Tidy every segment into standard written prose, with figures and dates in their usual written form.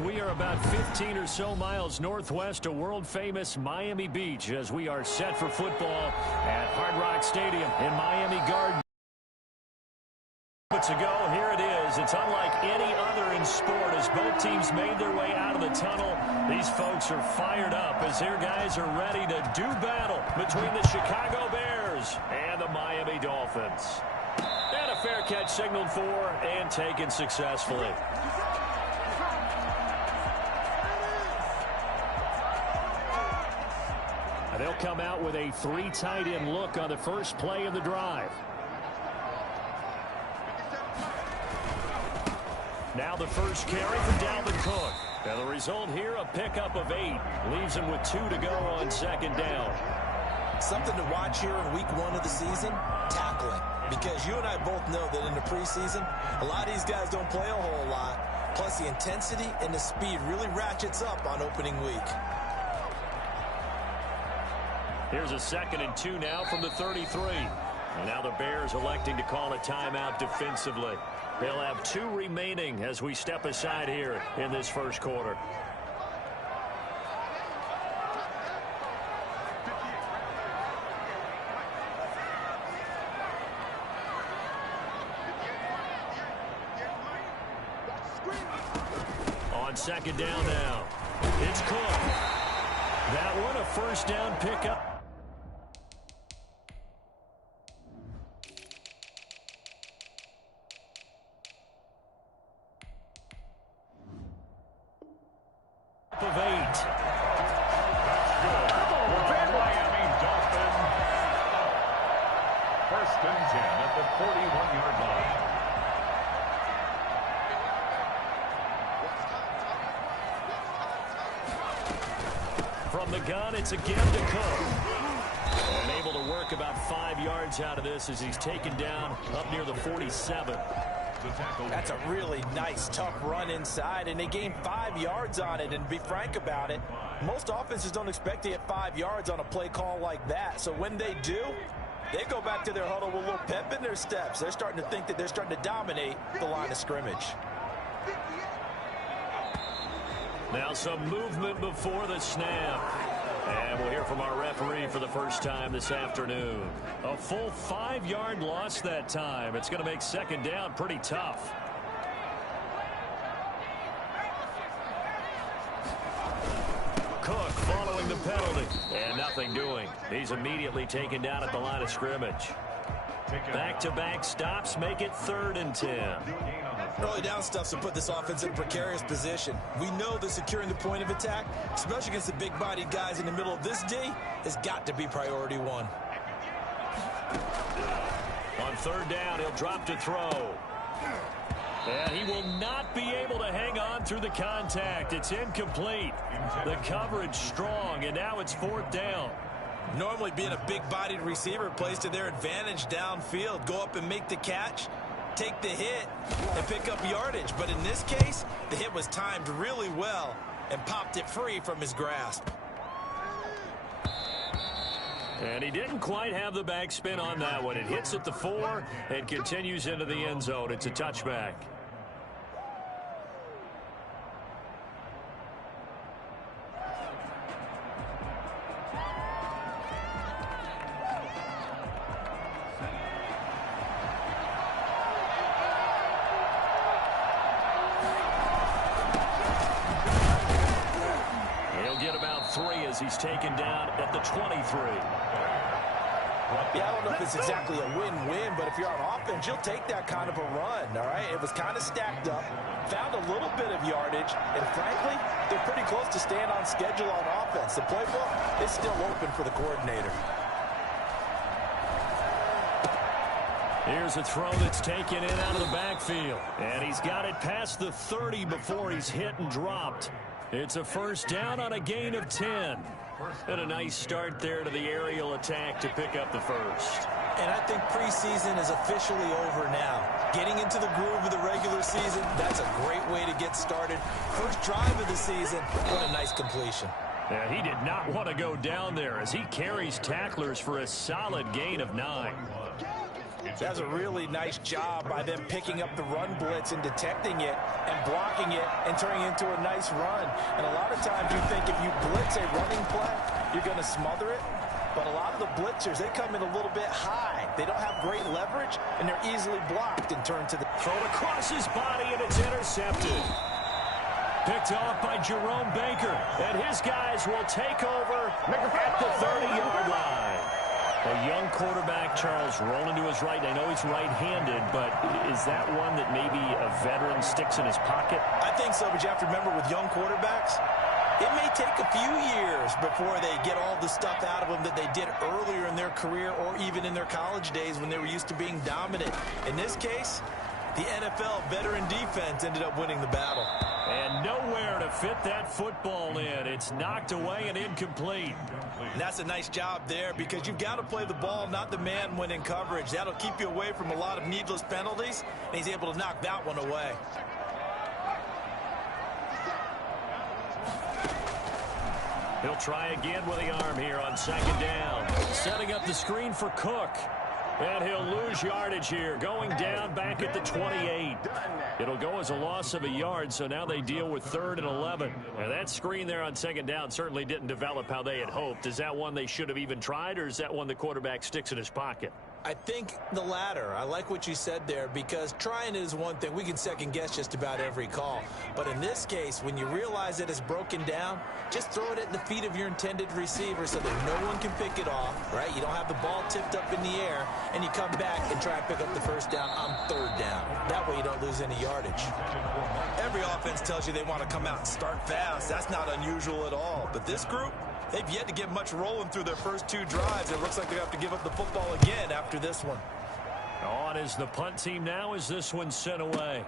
We are about 15 or so miles northwest of world-famous Miami Beach as we are set for football at Hard Rock Stadium in Miami Gardens. Moments ago, here it is. It's unlike any other in sport as both teams made their way out of the tunnel. These folks are fired up as their guys are ready to do battle between the Chicago Bears and the Miami Dolphins. And a fair catch signaled for and taken successfully. They'll come out with a 3 tight end look on the first play of the drive. Now the first carry for Dalvin Cook. And the result here, a pickup of 8. Leaves him with 2 to go on second down. Something to watch here in week 1 of the season, tackling. Because you and I both know that in the preseason, a lot of these guys don't play a whole lot. Plus the intensity and the speed really ratchets up on opening week. Here's a 2nd and 2 now from the 33. And now the Bears electing to call a timeout defensively. They'll have 2 remaining as we step aside here in this first quarter. On second down now, it's Cook. That one a first down pickup. Of 8. Miami Dolphins. 1st and 10 at the 41-yard line. From the gun, it's again to Cook. And able to work about 5 yards out of this as he's taken down up near the 47. That's a really nice, tough run inside, and they gained 5 yards on it. And to be frank about it, most offenses don't expect to get 5 yards on a play call like that. So when they do, they go back to their huddle with a little pep in their steps. They're starting to think that they're starting to dominate the line of scrimmage. Now some movement before the snap. And we'll hear from our referee for the first time this afternoon. A full 5-yard loss that time. It's going to make second down pretty tough. Cook following the penalty. And nothing doing. He's immediately taken down at the line of scrimmage. Back-to-back stops make it 3rd and 10. Early down stuffs to put this offense in a precarious position. We know that securing the point of attack, especially against the big-bodied guys in the middle of this D, has got to be priority 1. On 3rd down, he'll drop to throw. And he will not be able to hang on through the contact. It's incomplete. The coverage strong, and now it's 4th down. Normally being a big-bodied receiver plays to their advantage downfield. Go up and make the catch, take the hit, and pick up yardage. But in this case, the hit was timed really well and popped it free from his grasp. And he didn't quite have the backspin on that one. It hits at the 4 and continues into the end zone. It's a touchback. he's taken down at the 23. Yeah, I don't know if it's exactly a win-win, but if you're on offense, you'll take that kind of a run, all right? It was kind of stacked up, found a little bit of yardage, and frankly, they're pretty close to staying on schedule on offense. The playbook is still open for the coordinator. Here's a throw that's taken in out of the backfield, and he's got it past the 30 before he's hit and dropped. It's a first down on a gain of 10. And a nice start there to the aerial attack to pick up the first. And I think preseason is officially over now. Getting into the groove of the regular season, that's a great way to get started. First drive of the season, what a nice completion. Yeah, he did not want to go down there as he carries tacklers for a solid gain of 9. That's a really nice job by them picking up the run blitz and detecting it and blocking it and turning it into a nice run. And a lot of times you think if you blitz a running play, you're going to smother it. But a lot of the blitzers, they come in a little bit high. They don't have great leverage, and they're easily blocked and turned to the... Thrown across his body, and it's intercepted. Picked off by Jerome Baker, and his guys will take over at the 30-yard line. A young quarterback, Charles, rolling to his right. I know he's right-handed, but is that one that maybe a veteran sticks in his pocket? I think so, but you have to remember with young quarterbacks, it may take a few years before they get all the stuff out of them that they did earlier in their career or even in their college days when they were used to being dominant. In this case, the NFL veteran defense ended up winning the battle. And nowhere to fit that football in. It's knocked away and incomplete. And that's a nice job there because you've got to play the ball, not the man when in coverage. That'll keep you away from a lot of needless penalties, and he's able to knock that one away. He'll try again with the arm here on second down. Setting up the screen for Cook. And he'll lose yardage here, going down back at the 28. It'll go as a loss of a yard, so now they deal with 3rd and 11. And that screen there on second down certainly didn't develop how they had hoped. Is that one they should have even tried, or is that one the quarterback sticks in his pocket? I think the latter. I like what you said there because trying is one thing. We can second guess just about every call. But in this case, when you realize that it's broken down, just throw it at the feet of your intended receiver so that no one can pick it off, right? You don't have the ball tipped up in the air, and you come back and try and pick up the first down on 3rd down. That way you don't lose any yardage. Every offense tells you they want to come out and start fast. That's not unusual at all. But this group, they've yet to get much rolling through their first 2 drives. It looks like they have to give up the football again after this one. On is the punt team now as this one's sent away.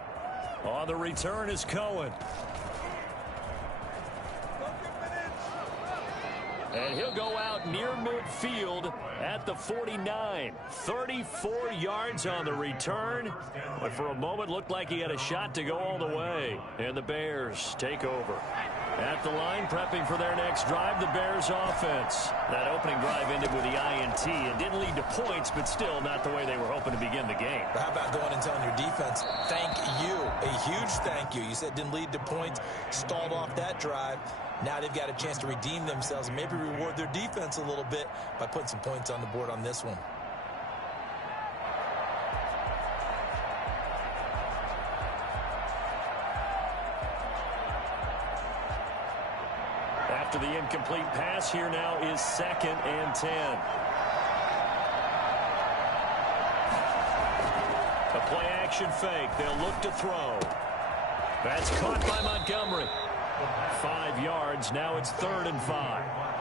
On the return is Cohen. And he'll go out near midfield at the 49. 34 yards on the return. But for a moment looked like he had a shot to go all the way. And the Bears take over. At the line, prepping for their next drive, the Bears offense. That opening drive ended with the INT. It didn't lead to points, but still not the way they were hoping to begin the game. How about going and telling your defense, thank you, a huge thank you. You said didn't lead to points, stalled off that drive. Now they've got a chance to redeem themselves and maybe reward their defense a little bit by putting some points on the board on this one. After the incomplete pass, here now is 2nd and 10. A play action fake. They'll look to throw. That's caught by Montgomery. 5 yards. Now it's 3rd and 5.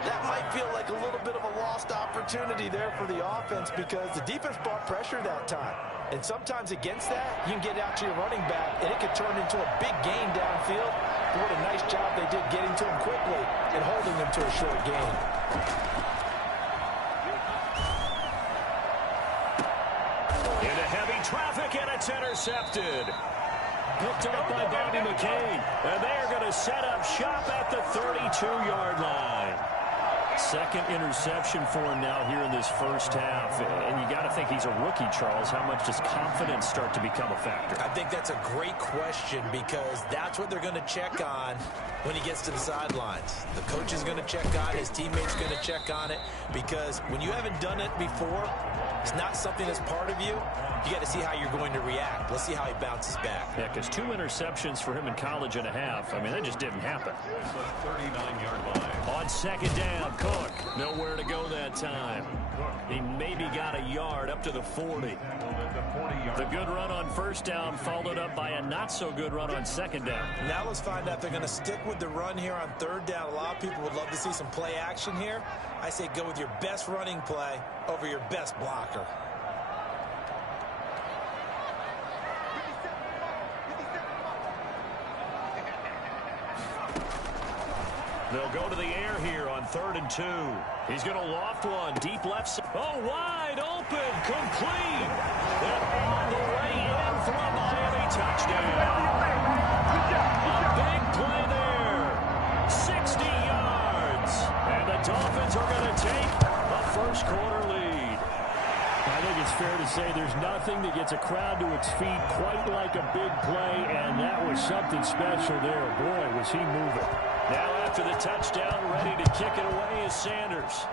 That might feel like a little bit of a lost opportunity there for the offense because the defense brought pressure that time. And sometimes against that, you can get out to your running back, and it could turn into a big gain downfield. But what a nice job they did getting to him quickly and holding him to a short gain. Into heavy traffic, and it's intercepted. Picked up by Bobby McCain. And they're going to set up shop at the 32-yard line. Second interception for him now here in this first half. And you got to think he's a rookie, Charles. How much does confidence start to become a factor? I think that's a great question because that's what they're going to check on when he gets to the sidelines. The coach is going to check on it. His teammates going to check on it because when you haven't done it before, it's not something that's part of you. You got to see how you're going to react. Let's see how he bounces back. Yeah, because 2 interceptions for him in college and a half. I mean, that just didn't happen. It's a 39-yard line. On second down, Cook. Nowhere to go that time. He maybe got a yard up to the 40. The good run on first down followed up by a not-so-good run on second down. Now let's find out if they're going to stick with the run here on third down. A lot of people would love to see some play action here. I say go with your best running play over your best blocker. They'll go to the air here on 3rd and 2. He's going to loft one deep left side. Oh, wide open, complete. And all the way in for a Miami touchdown. A big play there. 60 yards. And the Dolphins are going to take a first-quarter lead. I think it's fair to say there's nothing that gets a crowd to its feet quite like a big play, and that was something special there. Boy, was he moving. Now after the touchdown, ready to kick it away is Sanders.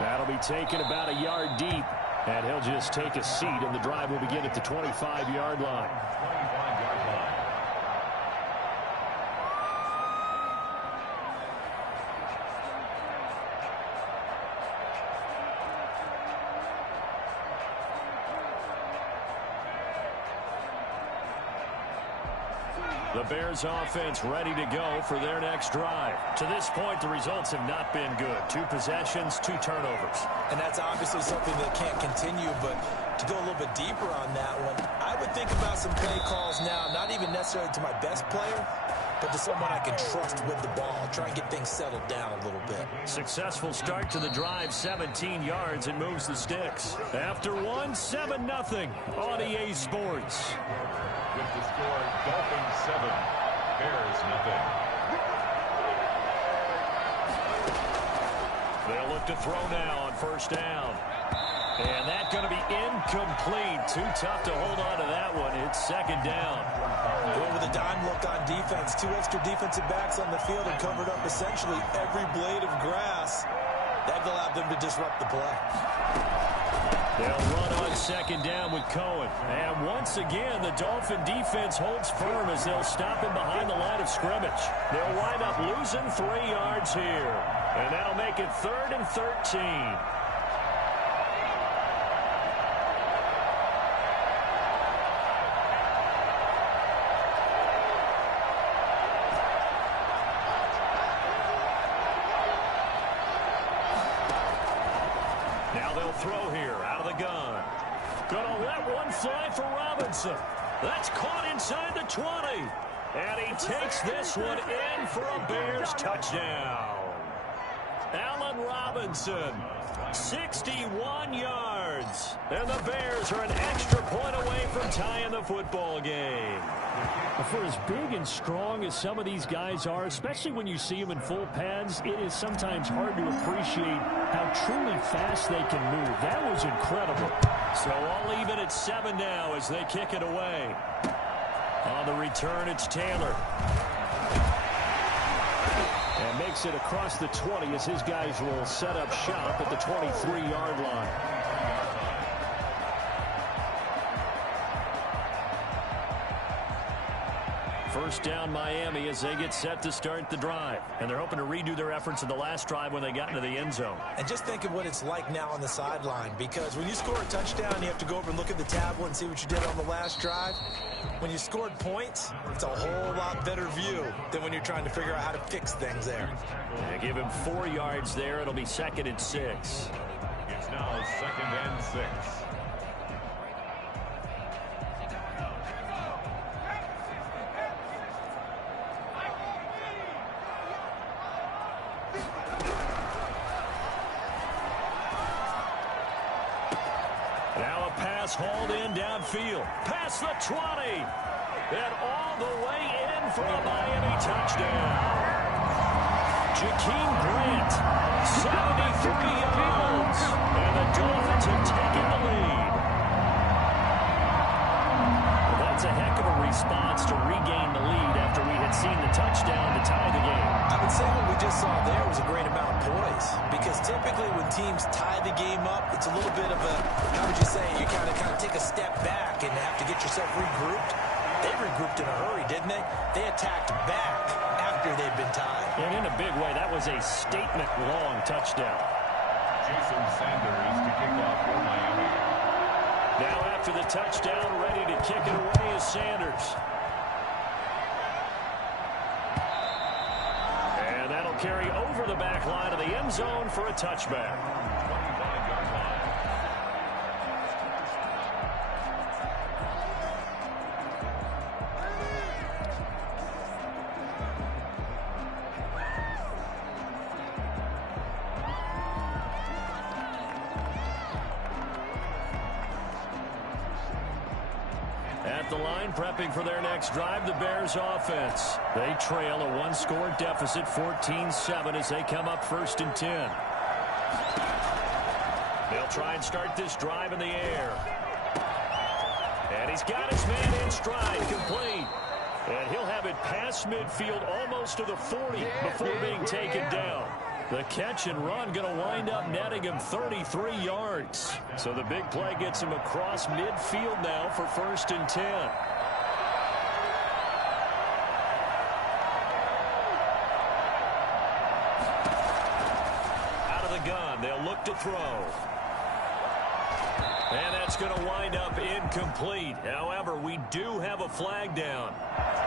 That'll be taken about a yard deep, and he'll just take a seat, and the drive will begin at the 25-yard line. 25-yard line. The Bears offense ready to go for their next drive. To this point, the results have not been good. 2 possessions, 2 turnovers. And that's obviously something that can't continue, but to go a little bit deeper on that one, I would think about some play calls now, not even necessarily to my best player, but to someone I can trust with the ball. Try and get things settled down a little bit. Successful start to the drive, 17 yards, and moves the sticks. After one, 7-0 on EA Sports. With the score, Dolphins 7, Bears nothing. They'll look to throw now on first down. And that's going to be incomplete. Too tough to hold on to that one. It's second down. Going with a dime look on defense. 2 extra defensive backs on the field and covered up essentially every blade of grass. That allowed them to disrupt the play. They'll run on second down with Cohen. And once again, the Dolphin defense holds firm as they'll stop him behind the line of scrimmage. They'll wind up losing 3 yards here. And that'll make it 3rd and 13. Now they'll throw here out of the gun. Gonna let one fly for Robinson. That's caught inside the 20. And he takes this one in for a Bears touchdown. Allen Robinson, 61 yards. And the Bears are an extra point away from tying the football game. For as big and strong as some of these guys are, especially when you see them in full pads, it is sometimes hard to appreciate how truly fast they can move. That was incredible. So I'll leave it at 7 now as they kick it away. On the return, it's Taylor. And makes it across the 20 as his guys will set up shop at the 23-yard line. First down Miami as they get set to start the drive. And they're hoping to redo their efforts in the last drive when they got into the end zone. And just think of what it's like now on the sideline, because when you score a touchdown, you have to go over and look at the tablet and see what you did on the last drive. When you scored points, it's a whole lot better view than when you're trying to figure out how to fix things there. They give him 4 yards there. It'll be 2nd and 6. It's now 2nd and 6. Now a pass hauled in downfield. Past the 20. And all the way in for a Miami touchdown. Jakeem Grant, 73 yards. And the Dolphins have taken the lead. Well, that's a heck of a response to regain the lead after we had seen the touchdown to tie the game. I would say what we just saw there was a great amount of poise, because typically when teams tie the game up, it's a little bit of a, how would you say, you kind of take a step back and have to get yourself regrouped. They regrouped in a hurry, didn't they? They attacked back after they'd been tied. And in a big way, that was a statement-long touchdown. Jason Sanders to kick off for Miami. Now after the touchdown, ready to kick it away is Sanders. And that'll carry over the back line of the end zone for a touchback. 25-yard line. At the line, prepping for their next drive, the Bears offense. They trail a one-score deficit, 14-7, as they come up 1st and 10. They'll try and start this drive in the air. And he's got his man in stride, complete. And he'll have it past midfield, almost to the 40, before being taken down. The catch and run going to wind up netting him 33 yards. So the big play gets him across midfield now for 1st and 10. Out of the gun, they'll look to throw. And that's going to wind up incomplete. However, we do have a flag down.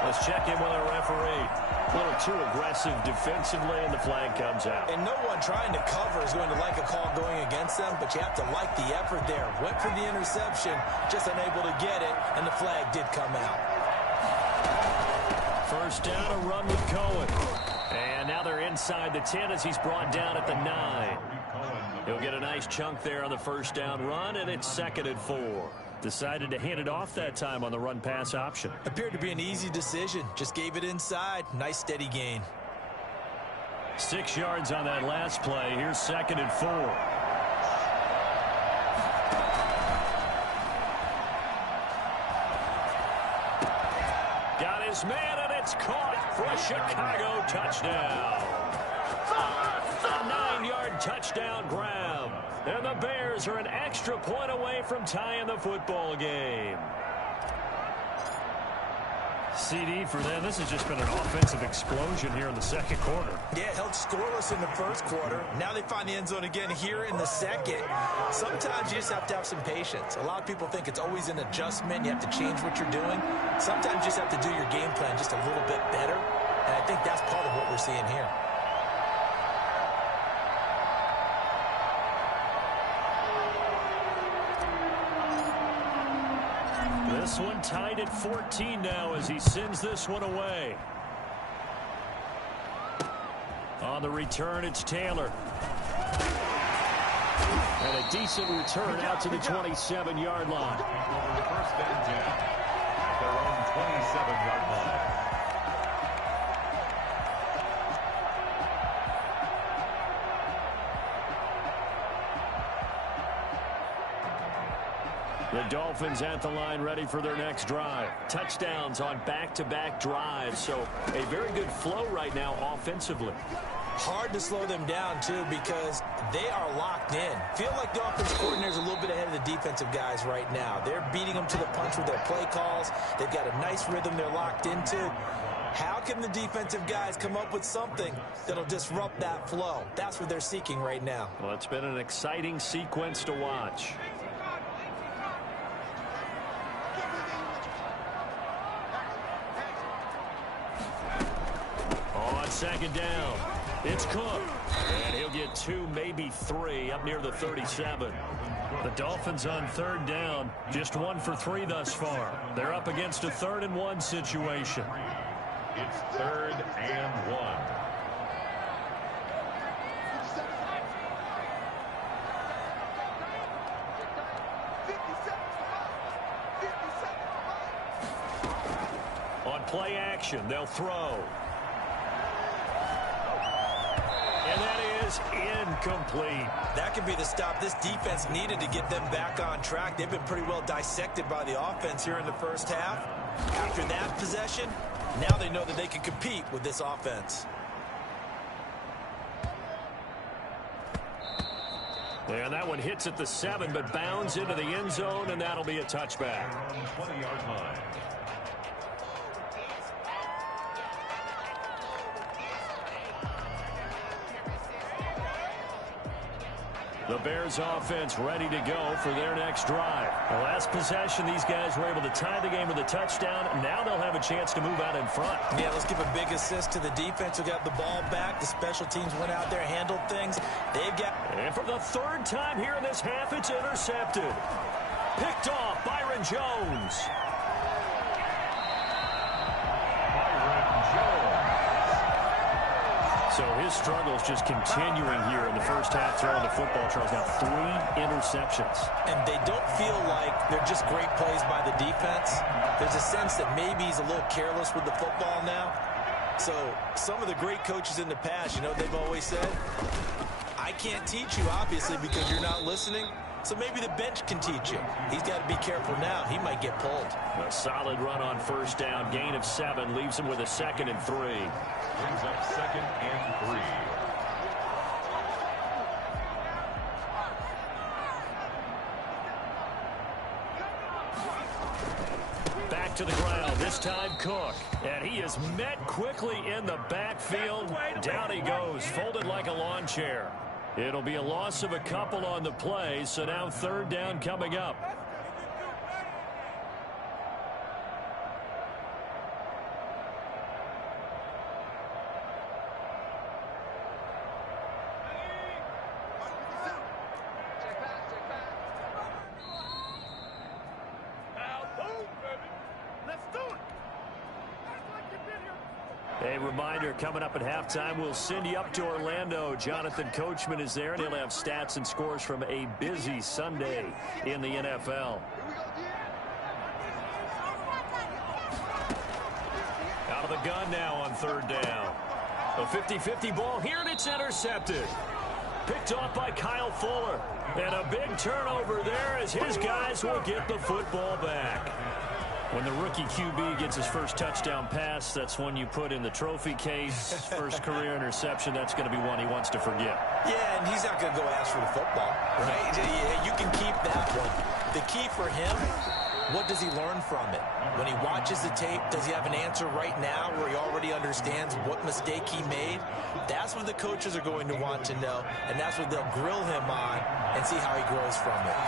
Let's check in with our referee. A little too aggressive defensively, and the flag comes out. And no one trying to cover is going to like a call going against them, but you have to like the effort there. Went for the interception, just unable to get it, and the flag did come out. 1st down, a run with Cohen. And now they're inside the 10 as he's brought down at the 9. He'll get a nice chunk there on the 1st down run, and it's 2nd and 4. Decided to hand it off that time on the run-pass option. Appeared to be an easy decision. Just gave it inside. Nice steady gain. 6 yards on that last play. Here's 2nd and 4. Got his man, and it's caught for a Chicago touchdown. A 9-yard touchdown grab. And the Bears are an extra point away from tying the football game. CD for them. This has just been an offensive explosion here in the 2nd quarter. Yeah, held scoreless in the 1st quarter. Now they find the end zone again here in the 2nd. Sometimes you just have to have some patience. A lot of people think it's always an adjustment. You have to change what you're doing. Sometimes you just have to do your game plan just a little bit better. And I think that's part of what we're seeing here. This one tied at 14 now as he sends this one away. On the return, it's Taylor. And a decent return out to the 27-yard line. 1st and 10 at their own 27-yard line. The Dolphins at the line ready for their next drive. Touchdowns on back-to-back drives, so a very good flow right now offensively. Hard to slow them down, too, because they are locked in. Feel like the offensive coordinator's a little bit ahead of the defensive guys right now. They're beating them to the punch with their play calls. They've got a nice rhythm they're locked into. How can the defensive guys come up with something that'll disrupt that flow? That's what they're seeking right now. Well, it's been an exciting sequence to watch. On 2nd down, it's Cook. And he'll get 2, maybe 3, up near the 37. The Dolphins on 3rd down, just 1 for 3 thus far. They're up against a 3rd and 1 situation. It's 3rd and 1. On play action, they'll throw. is incomplete. That could be the stop this defense needed to get them back on track. They've been pretty well dissected by the offense here in the first half. After that possession, now they know that they can compete with this offense. And that one hits at the 7, but bounds into the end zone, and that'll be a touchback. 20-yard line. The Bears offense ready to go for their next drive. The last possession, these guys were able to tie the game with a touchdown. Now they'll have a chance to move out in front. Yeah, let's give a big assist to the defense who got the ball back. The special teams went out there, handled things. They've got... And for the third time here in this half, it's intercepted. Picked off Byron Jones. So his struggles just continuing here in the first half throwing the football. Charles, now 3 interceptions. And they don't feel like they're just great plays by the defense. There's a sense that maybe he's a little careless with the football now. So some of the great coaches in the past, you know, they've always said, I can't teach you, obviously, because you're not listening. So maybe the bench can teach you. He's got to be careful now. He might get pulled. A solid run on first down. Gain of 7 leaves him with a 2nd and 3. Brings up 2nd and 3. Back to the ground, this time Cook. And he is met quickly in the backfield. Down he goes, folded like a lawn chair. It'll be a loss of a couple on the play, so now 3rd down coming up. A reminder, coming up at halftime, we'll send you up to Orlando. Jonathan Coachman is there, and he'll have stats and scores from a busy Sunday in the NFL. Out of the gun now on 3rd down. A 50-50 ball here, and it's intercepted. Picked off by Kyle Fuller. And a big turnover there as his guys will get the football back. When the rookie QB gets his first touchdown pass, that's one you put in the trophy case. First career interception, that's going to be one he wants to forget. Yeah, and he's not going to go ask for the football, right? Yeah, you can keep that one. The key for him, what does he learn from it? When he watches the tape, does he have an answer right now where he already understands what mistake he made? That's what the coaches are going to want to know, and that's what they'll grill him on and see how he grows from it.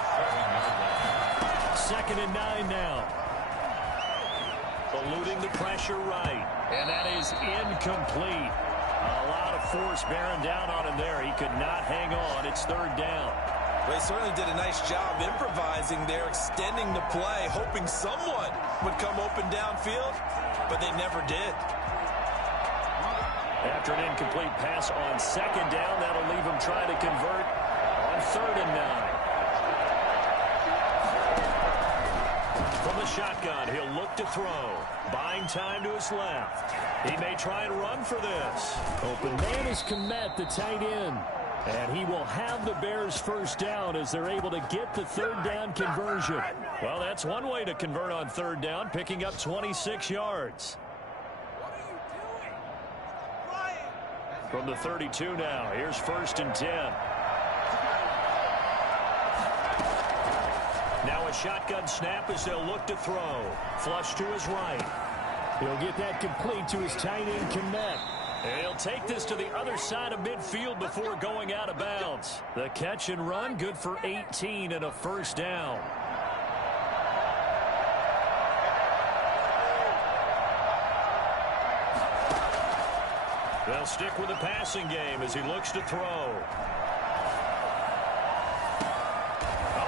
2nd and 9 now. Eluding the pressure right. And that is incomplete. A lot of force bearing down on him there. He could not hang on. It's 3rd down. Well, he certainly did a nice job improvising there, extending the play, hoping someone would come open downfield, but they never did. After an incomplete pass on 2nd down, that'll leave him trying to convert on 3rd and 9. From the shotgun, he'll look to throw. Buying time to his left. He may try and run for this. Open man is Kmet, the tight end. And he will have the Bears first down as they're able to get the 3rd down conversion. Well, that's one way to convert on 3rd down, picking up 26 yards. From the 32 now, here's 1st and 10. Now a shotgun snap as they'll look to throw. Flush to his right. He'll get that complete to his tight end, Kmet. And he'll take this to the other side of midfield before going out of bounds. The catch and run, good for 18 and a 1st down. They'll stick with the passing game as he looks to throw.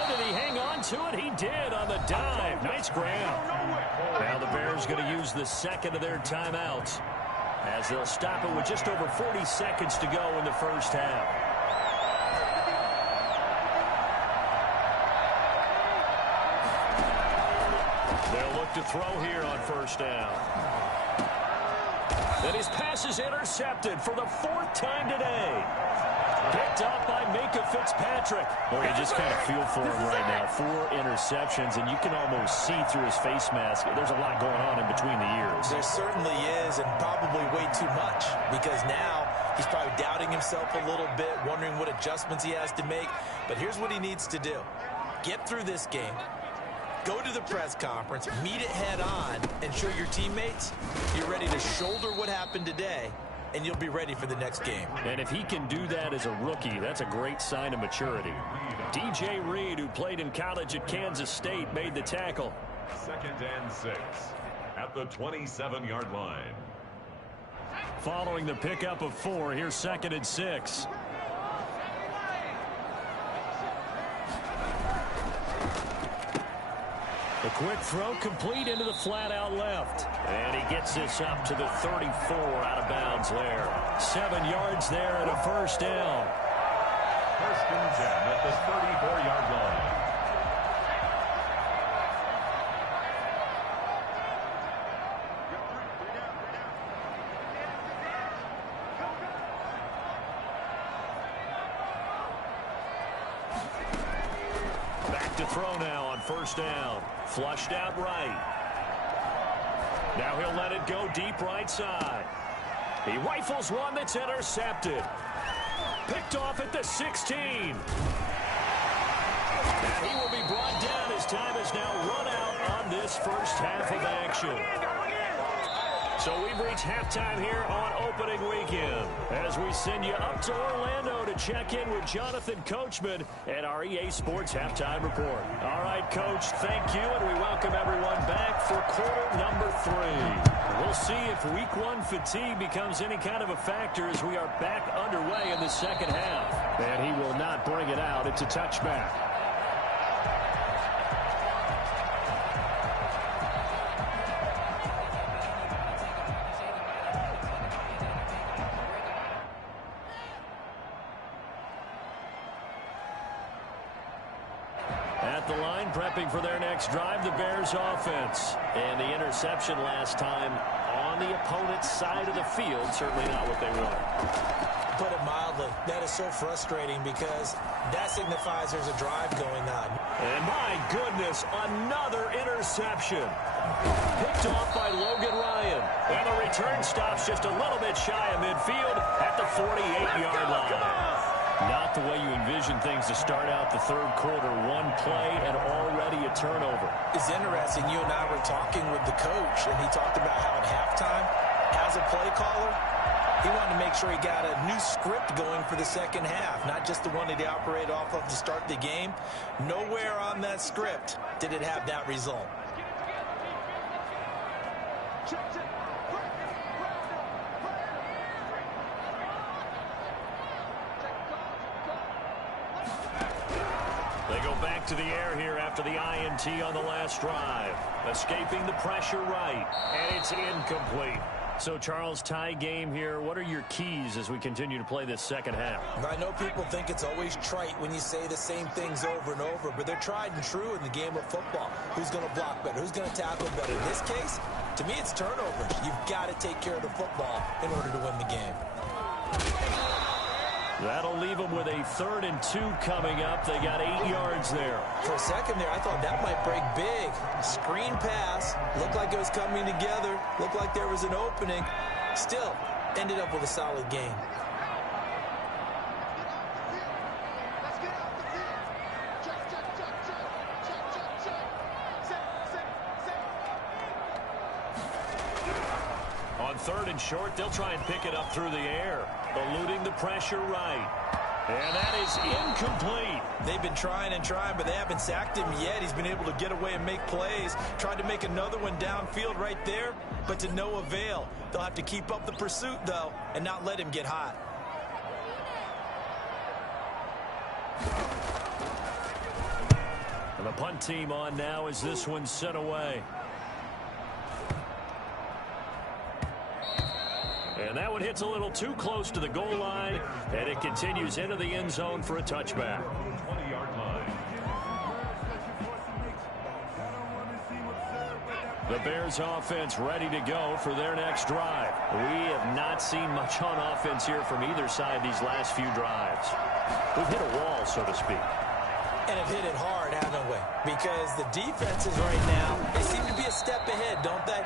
Did he hang on to it? He did on the dive. Nice grab. Now the Bears going to use the 2nd of their timeouts as they'll stop it with just over 40 seconds to go in the first half. They'll look to throw here on 1st down. And his pass is intercepted for the 4th time today. Picked up by Minka Fitzpatrick. Well, you just kind of feel for him right now. 4 interceptions, and you can almost see through his face mask. There's a lot going on in between the ears. There certainly is, and probably way too much, because now he's probably doubting himself a little bit, wondering what adjustments he has to make. But here's what he needs to do. Get through this game. Go to the press conference, meet it head on, and show your teammates you're ready to shoulder what happened today, and you'll be ready for the next game. And if he can do that as a rookie, that's a great sign of maturity. DJ Reed, who played in college at Kansas State, made the tackle. 2nd and 6 at the 27-yard line. Following the pickup of 4, here's 2nd and 6. The quick throw complete into the flat out left. And he gets this up to the 34 out of bounds there. 7 yards there and a first down. 1st and 10 at the 34-yard line. Back to throw now on first down. Flushed out right. Now he'll let it go deep right side. He rifles one that's intercepted. Picked off at the 16. And he will be brought down as time is now run out on this first half of action. So we've reached halftime here on opening weekend as we send you up to Orlando to check in with Jonathan Coachman at our EA Sports Halftime Report. All right, Coach, thank you, and we welcome everyone back for quarter number 3. We'll see if week 1 fatigue becomes any kind of a factor as we are back underway in the second half. And he will not bring it out. It's a touchback. At the line, prepping for their next drive, the Bears offense. And the interception last time on the opponent's side of the field, certainly not what they want. Put it mildly, that is so frustrating because that signifies there's a drive going on. And my goodness, another interception. Picked off by Logan Ryan. And the return stops just a little bit shy of midfield at the 48-yard line. Not the way you envision things to start out the third quarter. One play and already a turnover. It's interesting. You and I were talking with the coach, and he talked about how at halftime, as a play caller, he wanted to make sure he got a new script going for the second half, not just the one that he operated off of to start the game. Nowhere on that script did it have that result. They go back to the air here after the INT on the last drive. Escaping the pressure right, and it's incomplete. So, Charles, tie game here. What are your keys as we continue to play this second half? I know people think it's always trite when you say the same things over and over, but they're tried and true in the game of football. Who's going to block better? Who's going to tackle better? In this case, to me, it's turnovers. You've got to take care of the football in order to win the game. That'll leave them with a 3rd and 2 coming up. They got 8 yards there. For a second there, I thought that might break big. Screen pass. Looked like it was coming together. Looked like there was an opening. Still, ended up with a solid gain. On 3rd and short, they'll try and pick it up through the air. Eluding the pressure right. And that is incomplete. They've been trying and trying, but they haven't sacked him yet. He's been able to get away and make plays. Tried to make another one downfield right there, but to no avail. They'll have to keep up the pursuit, though, and not let him get hot. And the punt team on now as this one's sent away. And that one hits a little too close to the goal line, and it continues into the end zone for a touchback. 20-yard line. The Bears offense ready to go for their next drive. We have not seen much on offense here from either side these last few drives. We've hit a wall, so to speak. And have hit it hard, haven't we? Because the defenses right now, they seem to be a step ahead, don't they?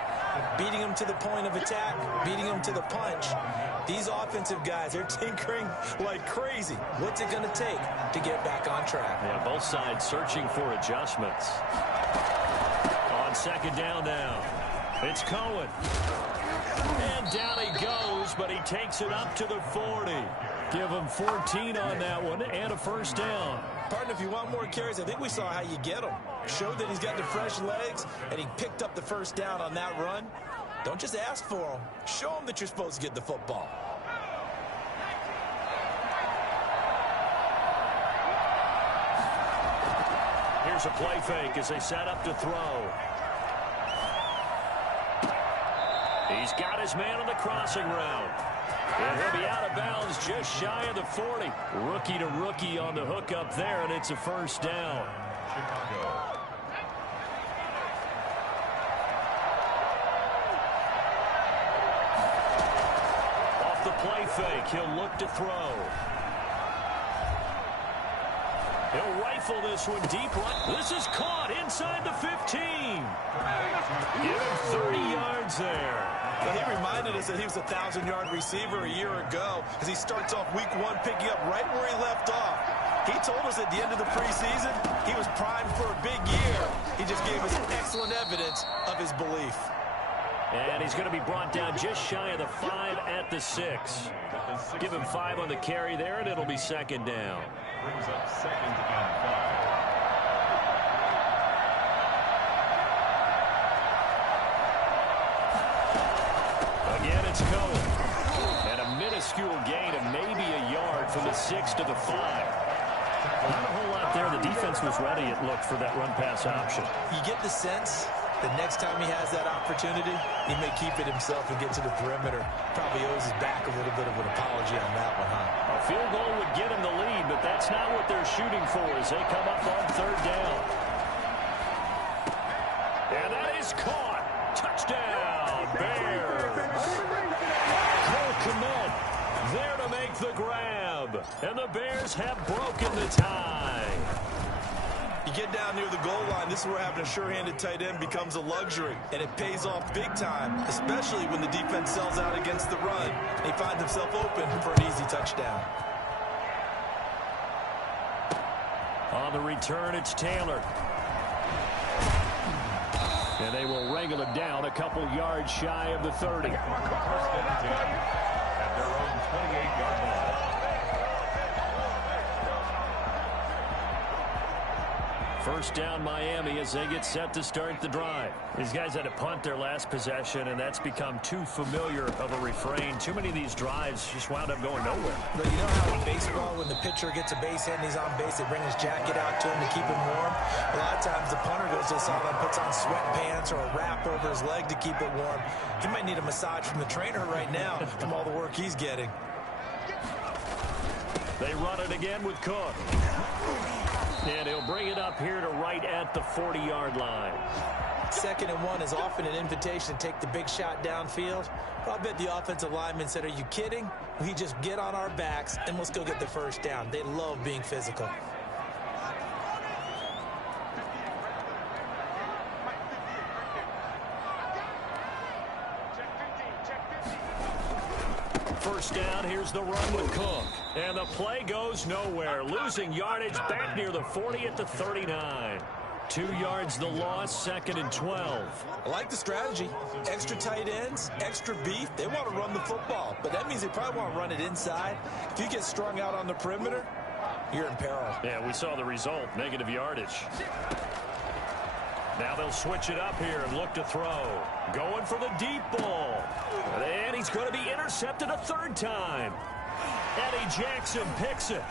Beating them to the point of attack, beating them to the punch. These offensive guys, they're tinkering like crazy. What's it going to take to get back on track? Yeah, both sides searching for adjustments. On second down now, it's Cohen. And down he goes, but he takes it up to the 40. Give him 14 on that one and a first down. Partner, if you want more carries, I think we saw how you get him. Showed that he's got the fresh legs, and he picked up the first down on that run. Don't just ask for him. Show him that you're supposed to get the football. Here's a play fake as they set up to throw. He's got his man on the crossing route. And he'll be out of bounds just shy of the 40. Rookie to rookie on the hook up there, and it's a first down. Chicago. Off the play fake, he'll look to throw. He'll rifle this one deep right. This is caught inside the 15. Give him 30 yards there. Well, he reminded us that he was a 1,000-yard receiver a year ago as he starts off week 1 picking up right where he left off. He told us at the end of the preseason he was primed for a big year. He just gave us excellent evidence of his belief. And he's going to be brought down just shy of the 5 at the 6. Give him 5 on the carry there, and it'll be second down. Brings up second and 5. Again, it's Cohen. And a minuscule gain of maybe a yard from the 6 to the 5. Not a whole lot there. The defense was ready, it looked, for that run-pass option. You get the sense that next time he has that opportunity, he may keep it himself and get to the perimeter. Probably owes his back a little bit of an apology on that one, huh? A field goal would get him the lead, but that's not what they're shooting for as they come up on third down. And that is caught. Touchdown, Bears. Cole Kmet there to make the grab. And the Bears have broken the tie. You get down near the goal line, this is where having a sure-handed tight end becomes a luxury, and it pays off big time, especially when the defense sells out against the run. He finds himself open for an easy touchdown. On the return, it's Taylor. And they will wrangle it down a couple yards shy of the 30. First and 10 at their own 28-yard line. First down Miami as they get set to start the drive. These guys had to punt their last possession, and that's become too familiar of a refrain. Too many of these drives just wound up going nowhere. But you know how in baseball, when the pitcher gets a base hit and he's on base, they bring his jacket out to him to keep him warm? A lot of times the punter goes to the sideline, puts on sweatpants or a wrap over his leg to keep it warm. He might need a massage from the trainer right now from all the work he's getting. They run it again with Cook. And he'll bring it up here to right at the 40-yard line. 2nd and 1 is often an invitation to take the big shot downfield. But I bet the offensive lineman said, are you kidding? We just get on our backs and let's go get the first down. They love being physical. First down, here's the run with Cook. And the play goes nowhere. Losing yardage back near the 40 at the 39. 2 yards the loss, 2nd and 12. I like the strategy. Extra tight ends, extra beef. They want to run the football, but that means they probably want to run it inside. If you get strung out on the perimeter, you're in peril. Yeah, we saw the result, negative yardage. Now they'll switch it up here and look to throw. Going for the deep ball. And he's going to be intercepted a 3rd time. Eddie Jackson picks it.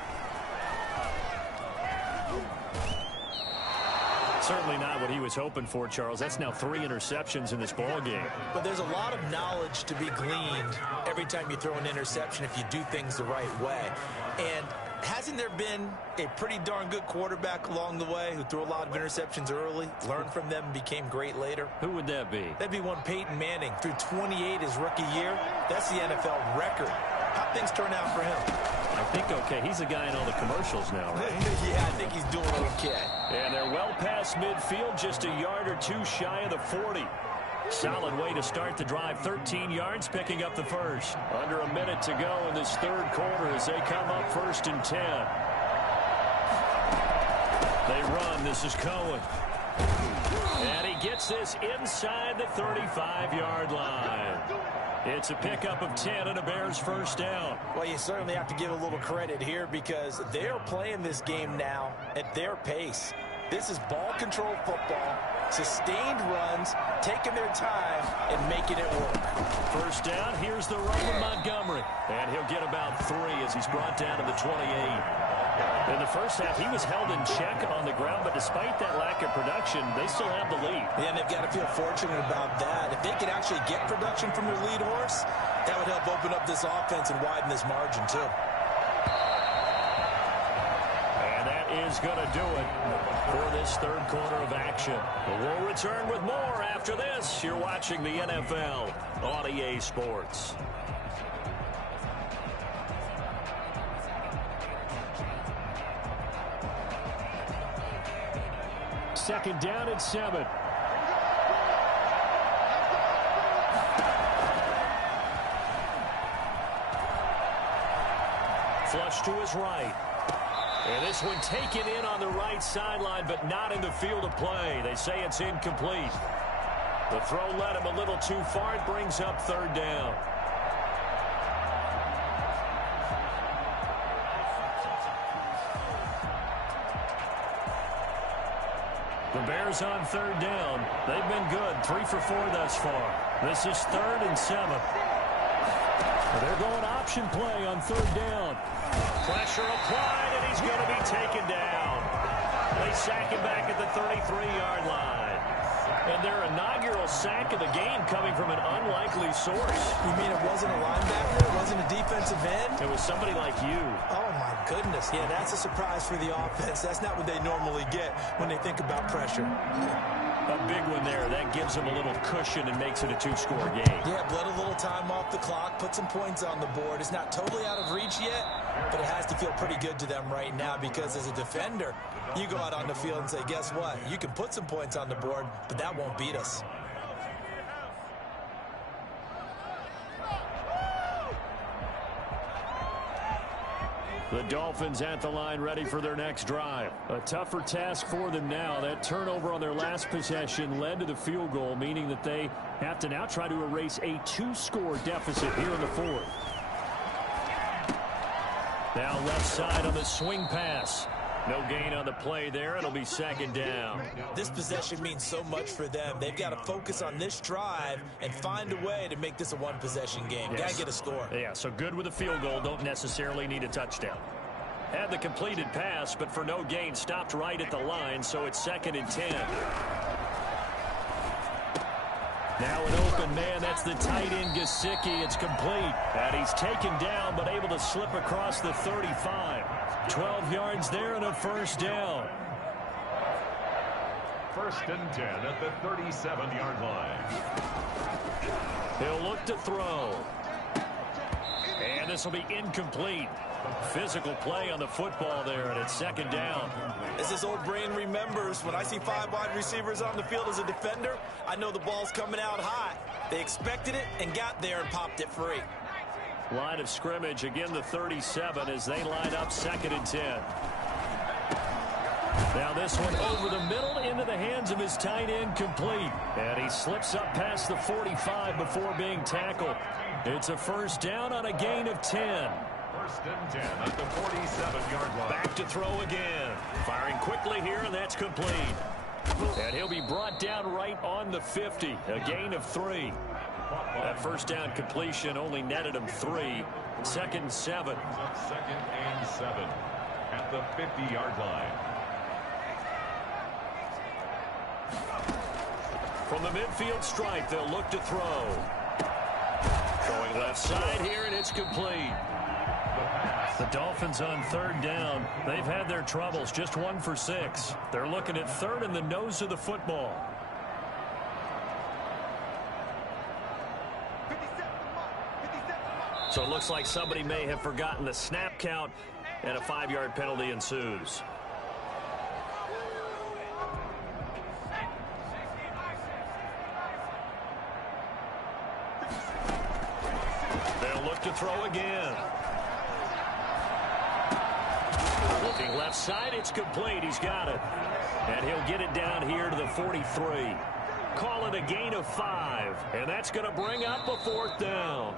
Certainly not what he was hoping for, Charles. That's now 3 interceptions in this ball game. But there's a lot of knowledge to be gleaned every time you throw an interception if you do things the right way. And Hasn't there been a pretty darn good quarterback along the way who threw a lot of interceptions early, learned from them, and became great later? Who would that be? That'd be one Peyton Manning. Threw 28 his rookie year. That's the NFL record. How'd things turn out for him? I think okay. He's a guy in all the commercials now, right? Yeah, I think he's doing okay. And they're well past midfield, just a yard or two shy of the 40. Solid way to start the drive. 13 yards, picking up the first. Under a minute to go in this third quarter as they come up 1st and 10. They run. This is Cohen. And he gets this inside the 35-yard line. It's a pickup of 10 and a Bears first down. Well, you certainly have to give a little credit here because they're playing this game now at their pace. This is ball control football, sustained runs, taking their time and making it work. First down, here's the run with Montgomery. And he'll get about 3 as he's brought down to the 28. In the first half, he was held in check on the ground, but despite that lack of production, they still have the lead. Yeah, and they've got to feel fortunate about that. If they can actually get production from their lead horse, that would help open up this offense and widen this margin, too. Is going to do it for this third quarter of action. We'll return with more after this. You're watching the NFL on EA Sports. Second down at 7. Flush to his right. And this one taken in on the right sideline, but not in the field of play. They say it's incomplete. The throw led him a little too far. It brings up third down. The Bears on third down. They've been good. 3 for 4 thus far. This is 3rd and 7. They're going option play on third down. Pressure applied, and he's going to be taken down. They sack him back at the 33-yard line. And their inaugural sack of the game coming from an unlikely source. You mean it wasn't a linebacker? It wasn't a defensive end? It was somebody like you. Oh, my goodness. Yeah, that's a surprise for the offense. That's not what they normally get when they think about pressure. A big one there. That gives them a little cushion and makes it a 2-score game. Yeah, bled a little time off the clock, put some points on the board. It's not totally out of reach yet, but it has to feel pretty good to them right now because as a defender, you go out on the field and say, guess what? You can put some points on the board, but that won't beat us. The Dolphins at the line ready for their next drive. A tougher task for them now. That turnover on their last possession led to the field goal, meaning that they have to now try to erase a 2-score deficit here in the 4th. Now left side on the swing pass. No gain on the play there. It'll be second down. This possession means so much for them. They've got to focus on this drive and find a way to make this a one-possession game. Yes. Got to get a score. Yeah, so good with a field goal. Don't necessarily need a touchdown. Had the completed pass, but for no gain, stopped right at the line, so it's 2nd and 10. Now an open man. That's the tight end, Gesicki. It's complete. And he's taken down, but able to slip across the 35. 12 yards there and a first down. 1st and 10 at the 37-yard line. He'll look to throw. And this will be incomplete. Physical play on the football there, and it's 2nd down. As his old brain remembers, when I see 5 wide receivers on the field as a defender, I know the ball's coming out hot. They expected it and got there and popped it free. Line of scrimmage, again the 37 as they line up 2nd and 10. Now this one over the middle into the hands of his tight end, complete. And he slips up past the 45 before being tackled. It's a first down on a gain of 10. 1st and 10 at the 47-yard line. Back to throw again. Firing quickly here, and that's complete. And he'll be brought down right on the 50. A gain of 3. That first down completion only netted him 3. 2nd and 7. 2nd and 7 at the 50-yard line. From the midfield stripe, they'll look to throw. Going left side here, and it's complete. The pass The Dolphins on third down. They've had their troubles, just 1 for 6. They're looking at third in the nose of the football. So it looks like somebody may have forgotten the snap count, and a 5-yard penalty ensues. They'll look to throw again. Looking left side, it's complete. He's got it. And he'll get it down here to the 43. Call it a gain of 5. And that's going to bring up a 4th down.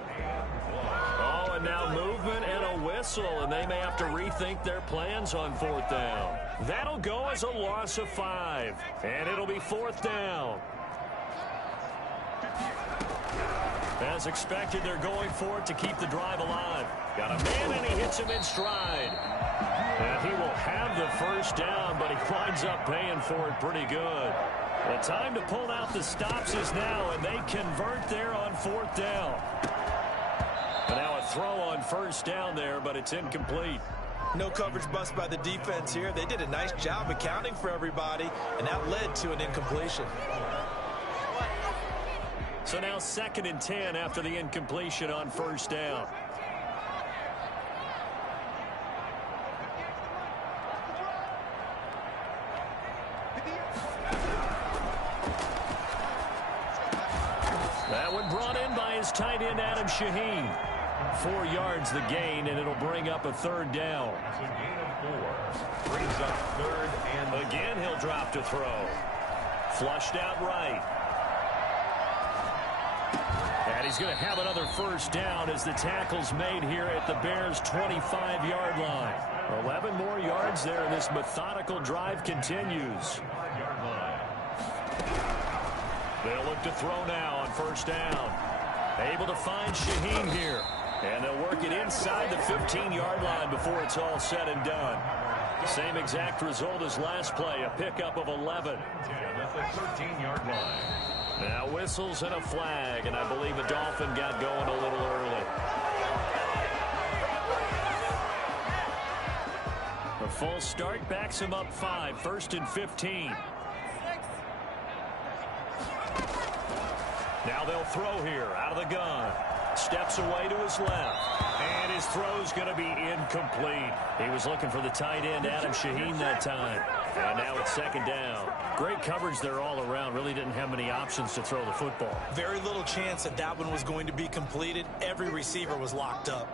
Oh, and now movement and a whistle. And they may have to rethink their plans on 4th down. That'll go as a loss of 5. And it'll be 4th down. As expected, they're going for it to keep the drive alive. Got a man, and he hits him in stride. And he will have the first down, but he winds up paying for it pretty good. The time to pull out the stops is now, and they convert there on 4th down. And now a throw on 1st down there, but it's incomplete. No coverage bust by the defense here. They did a nice job accounting for everybody, and that led to an incompletion. So now 2nd and 10 after the incompletion on 1st down. That one brought in by his tight end, Adam Shaheen. 4 yards the gain, and it'll bring up a 3rd down. It's a gain of 4. Brings up 3rd and... Again, he'll drop to throw. Flushed out right. And he's going to have another 1st down as the tackle's made here at the Bears' 25-yard line. 11 more yards there, and this methodical drive continues. They'll look to throw now on 1st down. Able to find Shaheen here. And they'll work it inside the 15-yard line before it's all said and done. Same exact result as last play, a pickup of 11. At the 13-yard line. Now whistles and a flag, and I believe a Dolphin got going a little early. A full start backs him up 5, 1st and 15. Now they'll throw here out of the gun. Steps away to his left. And his throw's going to be incomplete. He was looking for the tight end, Adam Shaheen, that time. And now it's 2nd down. Great coverage there all around. Really didn't have many options to throw the football. Very little chance that that one was going to be completed. Every receiver was locked up.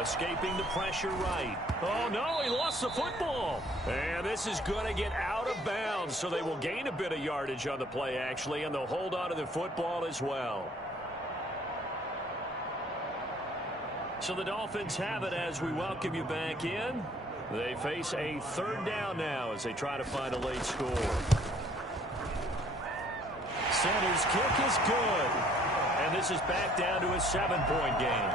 Escaping the pressure right. Oh, no, he lost the football. And this is going to get out of bounds, so they will gain a bit of yardage on the play, actually, and they'll hold on to the football as well. So the Dolphins have it as we welcome you back in. They face a 3rd down now as they try to find a late score. Center's kick is good. And this is back down to a 7-point game.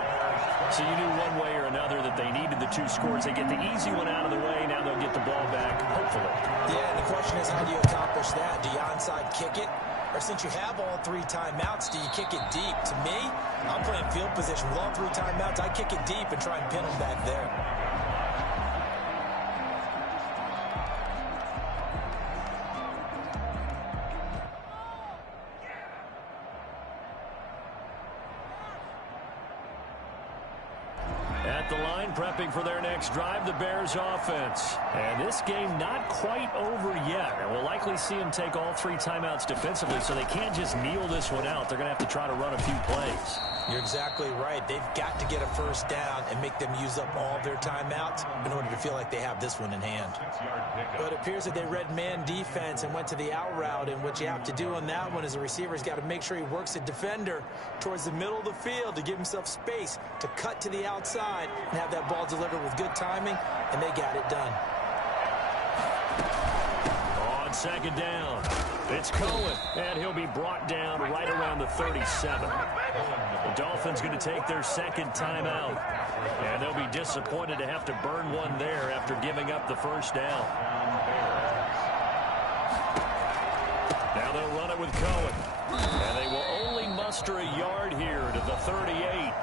So you knew one way or another that they needed the 2 scores. They get the easy one out of the way. Now they'll get the ball back, hopefully. Yeah, and the question is, how do you accomplish that? Do you onside kick it? Or since you have all 3 timeouts, do you kick it deep? To me, I'm playing field position with all 3 timeouts. I kick it deep and try and pin them back there. At the line, prepping for their next drive, the Bears offense. And this game not quite over yet. And we'll likely see them take all 3 timeouts defensively, so they can't just kneel this one out. They're going to have to try to run a few plays. You're exactly right. They've got to get a 1st down and make them use up all their timeouts in order to feel like they have this one in hand. But it appears that they read man defense and went to the out route, and what you have to do on that one is the receiver's got to make sure he works the defender towards the middle of the field to give himself space to cut to the outside and have that ball delivered with good timing, and they got it done. On 2nd down, it's Cohen, and he'll be brought down right around the 37. The Dolphins going to take their 2nd timeout, and they'll be disappointed to have to burn one there after giving up the 1st down. Now they'll run it with Cohen. And they will only muster a yard here to the 38.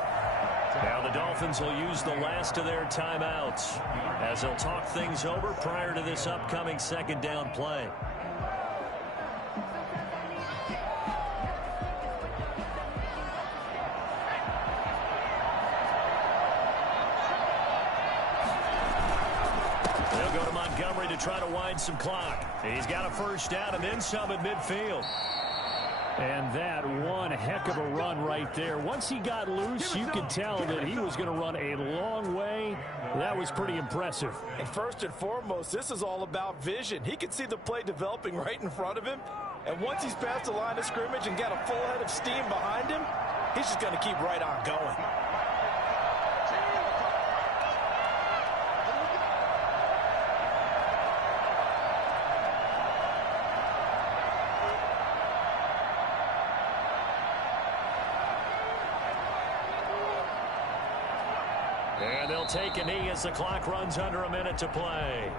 Now the Dolphins will use the last of their timeouts as they'll talk things over prior to this upcoming second down play. They'll go to Montgomery to try to wind some clock. He's got a first down and then some at midfield. And that one heck of a run right there. Once he got loose, you could tell that he was going to run a long way. That was pretty impressive. And first and foremost, this is all about vision. He could see the play developing right in front of him. And once he's past the line of scrimmage and got a full head of steam behind him, he's just going to keep right on going. And they'll take a knee as the clock runs under a minute to play.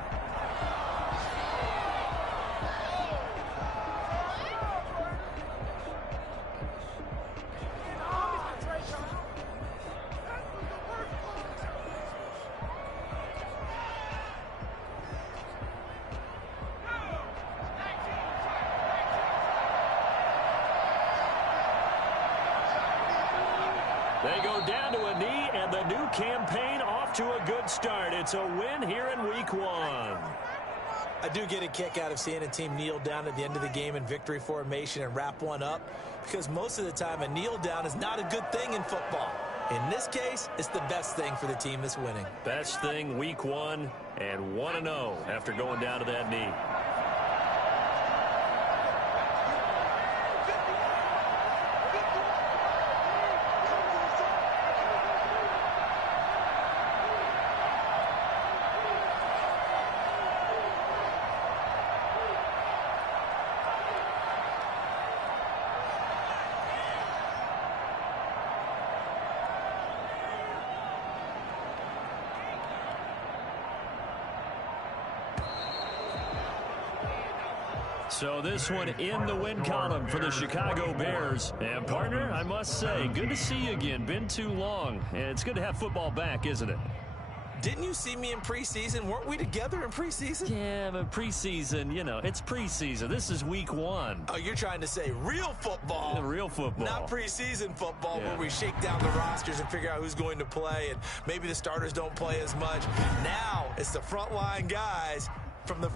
They go down to a knee, and the new campaign off to a good start. It's a win here in week 1. I do get a kick out of seeing a team kneel down at the end of the game in victory formation and wrap one up, because most of the time a kneel down is not a good thing in football. In this case, it's the best thing for the team that's winning. Best thing week 1 and 1-0 after going down to that knee. So this one in the win column for the Chicago Bears. And partner, I must say, good to see you again. Been too long. And it's good to have football back, isn't it? Didn't you see me in preseason? Weren't we together in preseason? Yeah, but preseason, you know, it's preseason. This is week 1. Oh, you're trying to say real football. Yeah, real football. Not preseason football, yeah, where we shake down the rosters and figure out who's going to play, and maybe the starters don't play as much. Now it's the frontline guys from the